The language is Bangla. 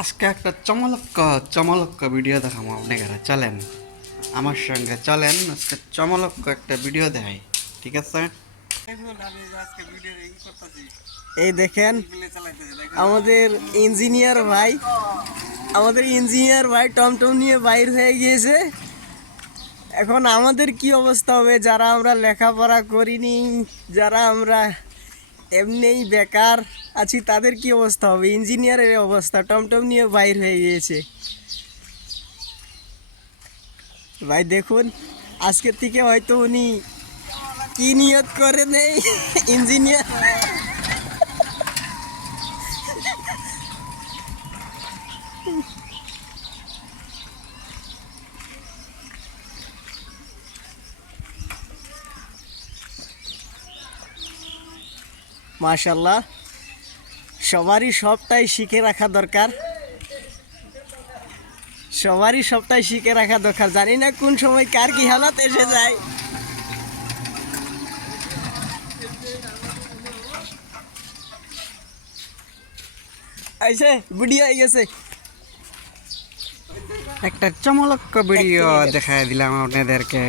আজকে একটা চমলক্ক ভিডিও দেখাবো আপনাকে। চলেন আমার সঙ্গে, চলেন আজকে চমলক্ক একটা ভিডিও দেখাই। ঠিক আছে, এই দেখেন আমাদের ইঞ্জিনিয়ার ভাই টমটম নিয়ে বাইর হয়ে গিয়েছে। এখন আমাদের কি অবস্থা হবে যারা আমরা লেখাপড়া করিনি, যারা আমরা এমনিই বেকার আছি, তাদের কি অবস্থা হবে? ইঞ্জিনিয়ারের অবস্থা টমটম নিয়ে বাইর হয়ে গিয়েছে। ভাই দেখুন, আজকের থেকে হয়তো উনি কি নিয়ত করে নেই ইঞ্জিনিয়ার। মাশাল্লাহ, সবারই সবটাই শিখে রাখা দরকার, জানি না কোন সময় কার কি হালাত এসে যায়। আইসে ভিডিও হয়ে গেছে। একটা চমলক্ক ভিডিও দেখাই দিলাম আপনাদেরকে।